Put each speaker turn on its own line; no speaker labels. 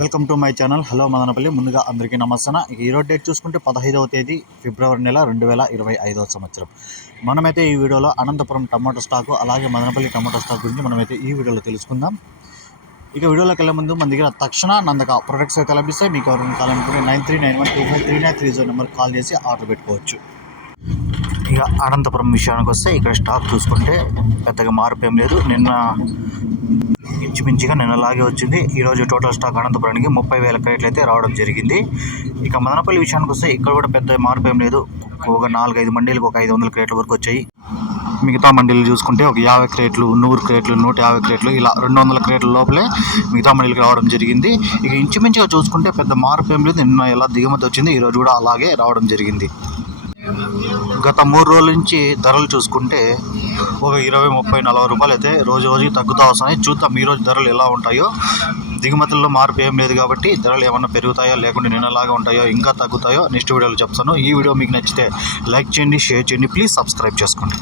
Welcome to my channel. Hello Madanapalli. ముందుగా అందరికీ నమస్తే ఈరోజు డేట్ చూసుకుంటే పదహైదవ తేదీ ఫిబ్రవరి నెల రెండు వేల ఇరవై ఐదవ సంవత్సరం. మనమైతే ఈ వీడియోలో అనంతపురం టమాటో స్టాకు అలాగే మదనపల్లి టమాటో స్టాక్ గురించి మనమైతే ఈ వీడియోలో తెలుసుకుందాం. ఇక వీడియోలోకి వెళ్ళే ముందు మన దగ్గర తక్షణ నందక ప్రొడక్ట్స్ అయితే లభిస్తాయి. మీకు ఎవరైనా కావాలనుకుంటే nine three nine one two five three nine three zero number call చేసి ఆర్డర్ పెట్టుకోవచ్చు. ఇక అనంతపురం విషయానికి వస్తే ఇక్కడ స్టాక్ చూసుకుంటే పెద్దగా మార్పు ఏం లేదు. నిన్న ఇంచుమించుగా నిన్నలాగే వచ్చింది. ఈరోజు టోటల్ స్టాక్ అనంతపురానికి ముప్పై వేల క్రేట్లు అయితే రావడం జరిగింది. ఇక మదనపల్లి విషయానికి వస్తే ఇక్కడ కూడా పెద్ద మార్పు ఏం లేదు. ఒక నాలుగైదు మండీలకు ఒక ఐదు వందల క్రేట్ల వరకు వచ్చాయి. మిగతా మండీలు చూసుకుంటే ఒక యాభై క్రేట్లు నూరు క్రేట్లు నూట యాభై క్రేట్లు ఇలా రెండు వందల క్రేట్ల లోపలే మిగతా మండీలకు రావడం జరిగింది. ఇక ఇంచుమించుగా చూసుకుంటే పెద్ద మార్పు ఏం లేదు. నిన్న ఎలా దిగుమతి వచ్చింది ఈరోజు కూడా అలాగే రావడం జరిగింది. గత మూడు రోజుల నుంచి ధరలు చూసుకుంటే ఒక ఇరవై ముప్పై నలభై రూపాయలు అయితే రోజు రోజుకి తగ్గుతూ వస్తున్నాయి. చూద్దాం ఈరోజు రోజు ధరలు ఎలా ఉంటాయో. దిగుమతుల్లో మార్పు ఏం లేదు కాబట్టి ధరలు ఏమైనా పెరుగుతాయో లేకుంటే నిన్నలాగా ఉంటాయో ఇంకా తగ్గుతాయో నెక్స్ట్ వీడియోలో చెప్తాను. ఈ వీడియో మీకు నచ్చితే లైక్ చేయండి షేర్ చేయండి. ప్లీజ్ సబ్స్క్రైబ్ చేసుకోండి.